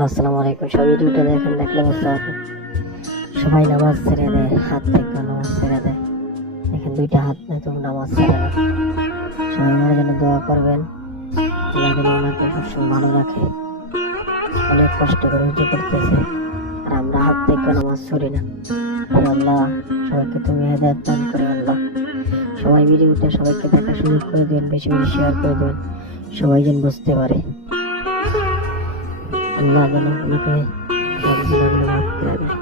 Hello, আসসালামু আলাইকুম। সবাই ভিডিওটা দেখেন, দেখলে বুঝতে পারবেন। সবাই নামাজ ছেড়ে দেয়, হাত থেকে নামাজ ছেড়ে দেয়। দেখেন, দুইটা হাত নেই তবু নামাজ ছেড়ে না। সবাই আমার জন্য দোয়া করবেন, আল্লাহ যেন ওনাকে সবসময় ভালো রাখে। অনেক কষ্ট করে উঁচু করতেছে, আর আমরা হাত থেকে নামাজ ছড়ি না। হে আল্লাহ, সবাইকে তুমি হেদায়েত দান করে আল্লাহ। সবাই ভিডিওটা সবাইকে দেখার সুযোগ করে দেন, বেশি বেশি শেয়ার করে দেন, সবাই যেন বুঝতে পারে। আল্লাহ যেন ওনাকে সব গুনাহগুলো মাফ করে দেয়।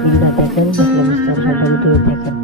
ভিডিওটা দেখেন, দেখলে বুঝতে পারবেন। সবাই ভিডিও দেখেন।